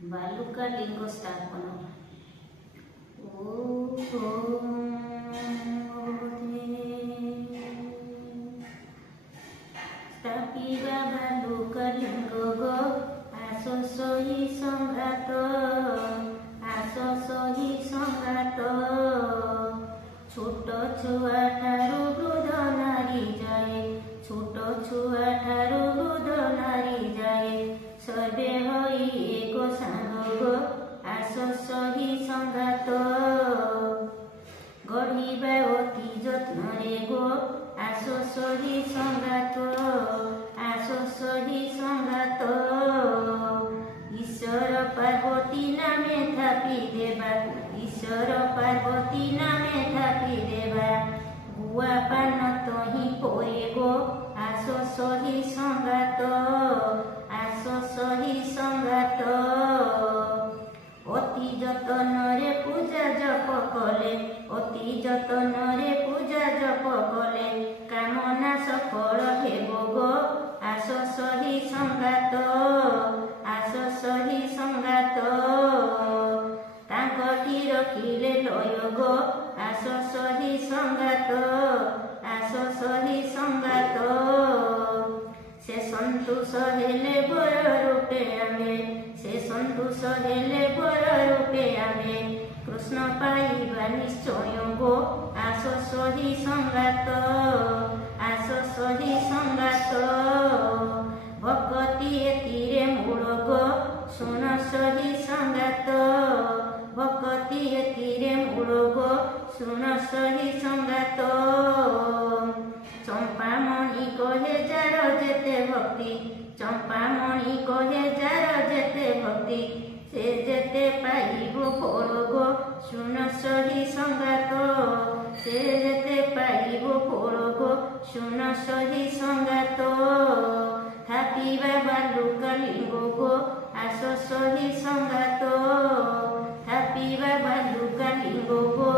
बालुका लिंग स्थापन स्थापिबा बालुका लिंग गो आस सही संघात छोट छुआ ठारू वृद्ध नारी जाए छोट छुआ ठारू वृद्ध नारी जाए सर्वे हई एक सांग गो आस सही संघात गढ़िबा अति यत्न रे गो आस सही संघात ईश्वर पार्वती नामे थापी देवा ईश्वर पार्वती नामे थापी देवा गुआ पान तही पोरे गो आस सही संघात अति जतन रे पूजा जप कले अति जतन रे पूजा जप कले कामना सफल हेब गो आस सही संघात तांकटी रखिले लय गो आस सही संघात से संतोष हेले बर रूपे आमे से संतोष हेले बर रूपे आमे कृष्ण पाइबा निश्चय गो आस सही संघात भक्ति एतिरे मूल गो सुन सही संघात भक्ति एतिरे मूल गो सुन सही संघात चंपामणि कहे जार जेते भक्ति चंपामणि कहे जार जेते भक्ति से जेते पाइबो फल गो सुन सही संघात से जेते पाइबो फल गो सुन सही संघात थापिबा बालुका लिंग गो आस सही संघात थापिबा बालुका लिंग गो